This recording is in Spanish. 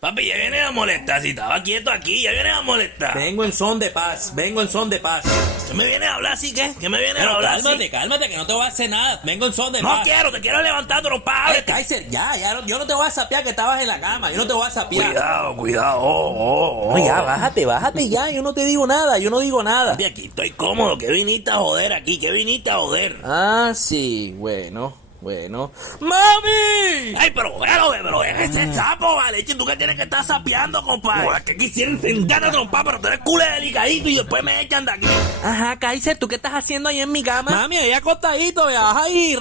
Papi, ya vienes a molestar. Si estaba quieto aquí, ya vienes a molestar. Vengo en son de paz, vengo en son de paz. ¿Qué me vienes a hablar así, qué? ¿Qué me vienes a Pero hablar cálmate, así? cálmate, que no te voy a hacer nada. Vengo en son de No paz. quiero, te quiero levantar trompada. Ay, Kaiser, yo no te voy a sapear que estabas en la cama. Yo no te voy a sapear. Cuidado, cuidado. No, ya, bájate ya. Yo no te digo nada, yo no digo nada. Papi, aquí estoy cómodo. ¿Qué viniste a joder aquí? ¿Qué viniste a joder? Ah, sí, bueno. ¡Mami! Ay, pero es ese sapo, vale. ¿Tú qué tienes que estar sapeando, compadre? No, es que quisieran sentarte a trompar, pero tú eres culo delicadito y después me echan de aquí. Ajá, Kaiser, ¿tú qué estás haciendo ahí en mi cama? Mami, ahí acostadito, ve, ahí.